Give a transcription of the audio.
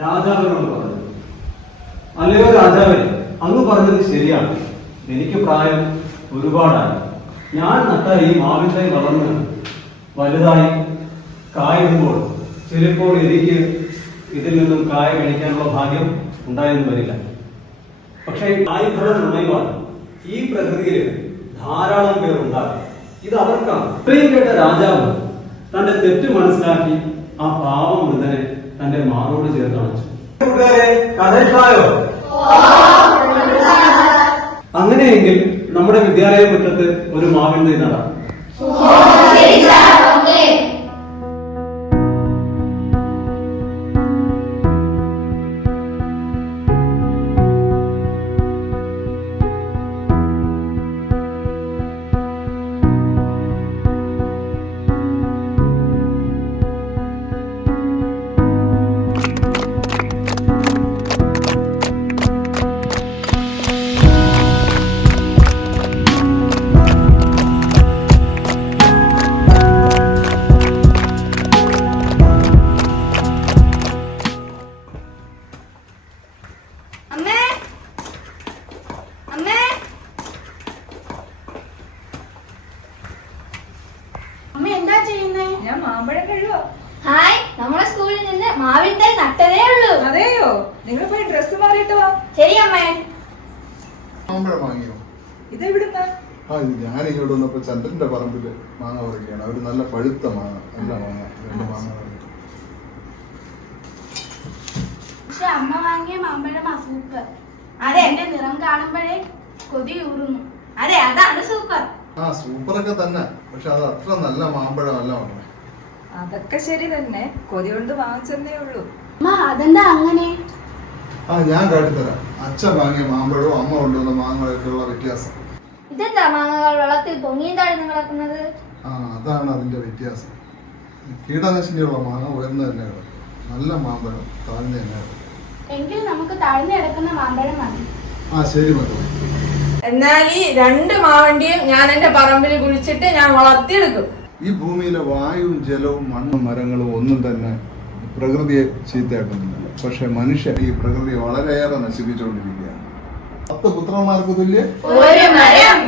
രാജാവിനോട് പറഞ്ഞത്. അല്ലയോ രാജാവേ, അങ്ങ് പറഞ്ഞത് ശരിയാണ്. എനിക്ക് പ്രായം ഒരുപാടായി. ഞാൻ നട്ട ഈ മാവിൻ തൈ വളർന്ന് വലുതായി കായിടുമ്പോൾ ചിലപ്പോൾ എനിക്ക് ഇതിൽ നിന്നും കായ കഴിക്കാനുള്ള ഭാഗ്യം ഉണ്ടായെന്ന് വരില്ല. പക്ഷേ കായ്ഫലം നന്നായി ഈ പ്രകൃതിയിൽ ധാരാളം പേർ ഉണ്ടാകും. ഇത് അവർക്കാണ്. ഇത്രയും കേട്ട രാജാവ് തന്റെ തെറ്റ് മനസ്സിലാക്കി ആ പാവം വൃദ്ധനെ തന്റെ മാറോട് ചേർത്ത് അണച്ചു. കഥ ഇഷ്ടായോ? അങ്ങനെയെങ്കിൽ നമ്മുടെ വിദ്യാലയ മുറ്റത്ത് ഒരു മാവിൻ തൈ നടാം. ഞാൻ മാമ്പഴം കഴിവോ? ഹായ്, നമ്മുടെ സ്കൂളിൽ നിന്ന് മാവിൻ തൈ നട്ടതേ ഉള്ളൂ. അതെയോ? നിങ്ങൾ പോയി ഡ്രസ് മാറിയിട്ട് വാ. ശരി അമ്മേ. മാമ്പഴം വാങ്ങിയോ? ഇതെവിടുന്നാ? ഞാൻ ഇങ്ങോട്ട് വന്നപ്പോ ചന്ദ്രന്റെ പറമ്പില് മാങ്ങ പറിക്കുകയാണ്. അവര് നല്ല പഴുത്ത മാങ്ങ, നല്ല മാങ്ങ, രണ്ട് മാങ്ങ. പക്ഷെ അമ്മ വാങ്ങിയ മാമ്പഴമാ സൂപ്പർ. അതെ, എന്റെ നിറം കാണുമ്പോഴേ കൊതി ഊറുന്നു. അതെ, അതാണ് സൂപ്പർ. സൂപ്പറൊക്കെ തന്നെ, പക്ഷെ അത് അത്ര നല്ല മാമ്പഴമല്ല. അതൊക്കെ ശരി തന്നെ, കൊതി കൊണ്ട് വാങ്ങിച്ചെന്നേ ഉള്ളൂ. അതെന്താ അങ്ങനെ? ഞാൻ കാട്ടിത്തരാം. അച്ഛൻ വാങ്ങിയ മാമ്പഴവും അമ്മ കൊണ്ടുവന്ന മാങ്ങകളൊക്കെയുള്ള വ്യത്യാസം. ഇതെന്താ മാങ്ങകൾ വെള്ളത്തിൽ പൊങ്ങിയും താഴ്ന്നു കിടക്കുന്നത്? അതാണ് അതിന്റെ വ്യത്യാസം. കീടനാശിനിയുള്ള മാങ്ങ ഉയർന്നു തന്നെ കിടക്കും, നല്ല മാമ്പഴം താഴ്ന്നു തന്നെ കിടക്കും. എങ്കിൽ നമുക്ക് താഴ്ന്നു കിടക്കുന്ന മാമ്പഴം മതി. ശരി മതി. എന്നാൽ ഈ രണ്ട് മാവണ്ടിയും ഞാൻ എന്റെ പറമ്പിൽ കുഴിച്ചിട്ട് ഞാൻ വളർത്തിയെടുക്കും. ഈ ഭൂമിയിലെ വായുവും ജലവും മണ്ണും മരങ്ങളും ഒന്നും തന്നെ പ്രകൃതിയെ ചീത്തയാക്കുന്നില്ല. പക്ഷെ മനുഷ്യൻ ഈ പ്രകൃതിയെ വളരെയേറെ നശിപ്പിച്ചുകൊണ്ടിരിക്കുകയാണ്. 10 പുത്രന്മാർക്ക് തുല്യം ഒരു മരം.